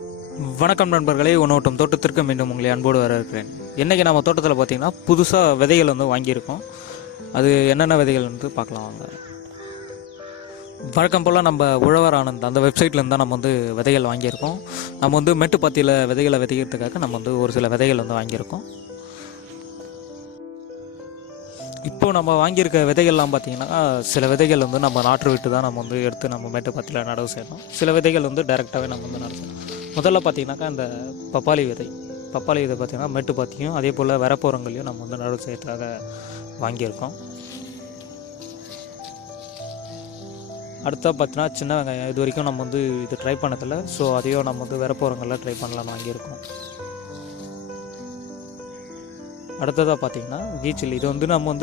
வணக்கம் நண்பர்களே, உணவட்டும் தோட்டத்திற்கு மீண்டும் உங்களை அன்போடு வரவேற்கிறேன். இன்றைக்கி நம்ம தோட்டத்தில் பார்த்திங்கன்னா புதுசாக விதைகள் வாங்கியிருக்கோம். அது என்னென்ன விதைகள் பார்க்கலாம் வாங்க. வழக்கம் போல் நம்ம உழவர் ஆனந்த் அந்த வெப்சைட்லேருந்து தான் நம்ம விதைகள் வாங்கியிருக்கோம். நம்ம மேட்டுப்பாத்தியில் விதைகளை விதைக்கிறதுக்காக நம்ம ஒரு சில விதைகள் வாங்கியிருக்கோம். இப்போது நம்ம வாங்கியிருக்க விதைகள்லாம் பார்த்திங்கன்னா சில விதைகள் நம்ம நாற்று விட்டு தான் நம்ம எடுத்து நம்ம மேட்டுப்பாத்தியில் நடவு செய்யணும். சில விதைகள் டைரெக்டாகவே நம்ம நடவு செய்யணும். முதல்ல பார்த்திங்கனாக்கா இந்த பப்பாளி விதை பார்த்திங்கன்னா மேட்டுப்பாத்தியும் அதே போல் வரப்போரங்களையும் நம்ம நடவு செய்யறதுக்காக வாங்கியிருக்கோம். அடுத்தா பார்த்தீங்கன்னா சின்ன வெங்காயம், இது வரைக்கும் நம்ம இது ட்ரை பண்ணதில்லை. ஸோ அதையும் நம்ம வரப்போரங்களில் ட்ரை பண்ணலான்னு வாங்கியிருக்கோம். அடுத்ததாக பார்த்திங்கன்னா வீச்சில், இது நம்ம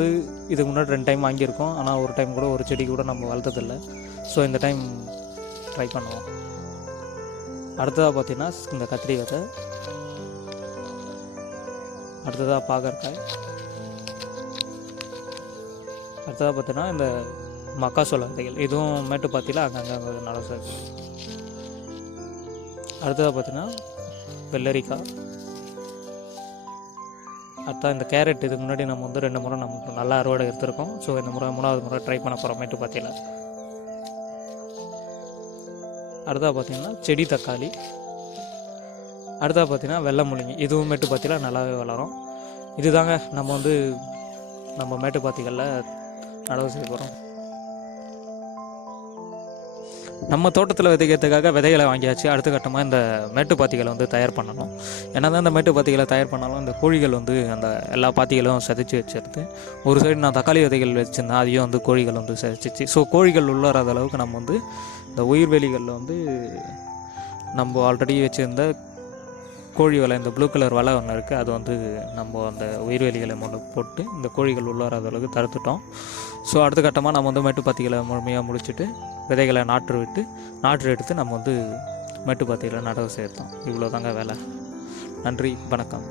இதுக்கு முன்னாடி 2 டைம் வாங்கியிருக்கோம். ஆனால் ஒரு டைம் கூட ஒரு செடி கூட நம்ம வளர்த்ததில்லை. ஸோ இந்த டைம் ட்ரை பண்ணுவோம். அடுத்ததாக பார்த்திங்கன்னா இந்த கத்திரி விதை, அடுத்ததாக பாகற்காய், அடுத்ததாக பார்த்திங்கன்னா இந்த மக்காசோள விதைகள், இதுவும் மேட்டுப்பாத்தியில் அங்கங்கே நடவு செய்யும். அடுத்ததாக பார்த்திங்கன்னா வெள்ளரிக்காய், அடுத்தா இந்த கேரட், இதுக்கு முன்னாடி நம்ம 2 முறை நம்ம நல்லா அறுவடை எடுத்திருக்கோம். ஸோ இந்த முறை 3வது முறை ட்ரை பண்ண போகிறோம் மேட்டுப்பாத்தியில். அடுத்தா பார்த்திங்கன்னா செடி தக்காளி, அடுத்தா பார்த்திங்கன்னா வெள்ளை முள்ளங்கி, இதுவும் மேட்டுப்பாத்தியில் நல்லாவே வளரும். இது தாங்க நம்ம மேட்டுப்பாத்திகளில் நடவு செய்ய போகிறோம். நம்ம தோட்டத்தில் விதைக்கிறதுக்காக விதைகளை வாங்கியாச்சு. அடுத்த கட்டமாக இந்த மேட்டுப்பாத்திகளை தயார் பண்ணணும். ஏன்னா தான் இந்த மேட்டுப்பாத்திகளை தயார் பண்ணாலும் இந்த கோழிகள் அந்த எல்லா பாத்திகளும் செதைச்சி வச்சிருது. ஒரு சைடு நான் தக்காளி விதைகள் வச்சுருந்தேன், அதையும் கோழிகள் செதைச்சிச்சு. ஸோ கோழிகள் உள்ளாராத அளவுக்கு நம்ம இந்த உயிர்வெளிகளில் நம்ம ஆல்ரெடி வச்சுருந்த கோழி வலை, இந்த ப்ளூ கலர் வலை ஒன்று இருக்குது, அது நம்ம அந்த உயிர்வெளிகளை போட்டு இந்த கோழிகள் உள்ளாராத அளவுக்கு தடுத்துட்டோம். ஸோ அடுத்த கட்டமாக நம்ம மேட்டுப்பாத்திகளை முழுமையாக முடிச்சுட்டு விதைகளை நாற்று எடுத்து நம்ம மேட்டுப்பாத்தியில் நடவு செய்யறோம். இவ்வளோ தாங்க வேலை. நன்றி, வணக்கம்.